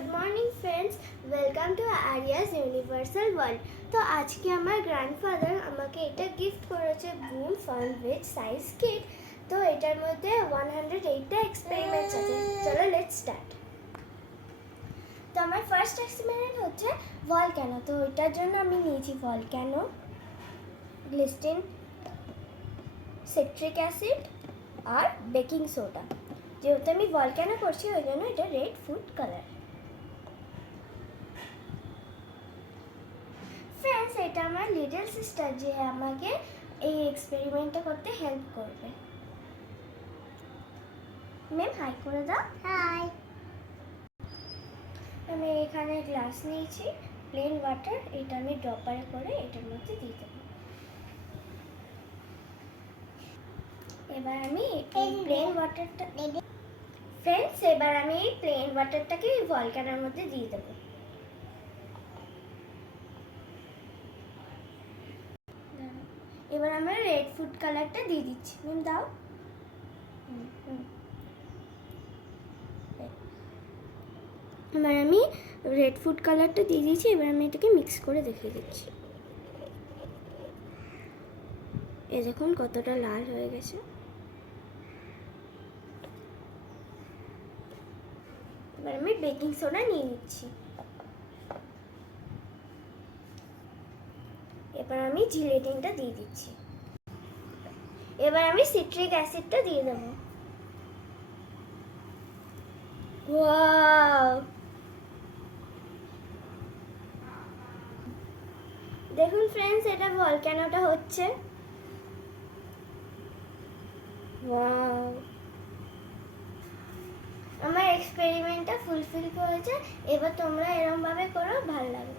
Good morning friends, welcome to Arias universal world. তো আজকে আমার গ্র্যান্ডফাদার আমাকে এটা গিফট করেছে, broom fun with size kit. তো এটার মধ্যে 108টা এক্সপেরিমেন্টস আছে। চলো লেটস স্টার্ট। তো আমার ফার্স্ট এক্সপেরিমেন্ট হচ্ছে ভলক্যানো। তো এটার জন্য আমি নিয়েছি ভলক্যানো, গ্লিস্টিন, সিট্রিক অ্যাসিড আর বেকিং সোডা। যেহেতু আমি ভলক্যানো করছি ওই জন্য এটা রেড ফুড কালার। ফ্রেন্ডস, এটা আমার লিটল সিস্টার যে আমাকে এই এক্সপেরিমেন্টটা করতে হেল্প করবে। ম্যাম হাই করে দাও। হাই। আমি এখানে গ্লাস নিয়েছি, প্লেন ওয়াটার। এটা আমি ড্রপারে করে এটার মধ্যে দিয়ে দেবো। এবার আমি এই প্লেন ওয়াটারটা ফ্রেন্ডস এবার আমি এই প্লেন ওয়াটারটাকে ভলক্যানোর মধ্যে দিয়ে দেবো। এবার আমরা রেড ফুড কালারটা দিয়ে দিচ্ছি। ম্যাম দাও। এবার আমি রেড ফুড কালারটা দিয়ে দিয়েছি। এবার আমি এটাকে মিক্স করে দেখিয়ে দিচ্ছি। এই দেখুন কতটা লাল হয়ে গেছে। এবার আমি বেকিং সোডা নিয়ে নিচ্ছি। এবার আমি জিলেটিনটা দিয়ে দিচ্ছি। এবার আমি সিট্রিক অ্যাসিডটা দিয়ে দেবো। ওয়াও, দেখুন ফ্রেন্ডস, এটা ভলক্যানোটা হচ্ছে। ওয়াও, আমার এক্সপেরিমেন্টটা ফুলফিল করেছে। এবার তোমরা এরকম ভাবে করো, ভালো লাগবে।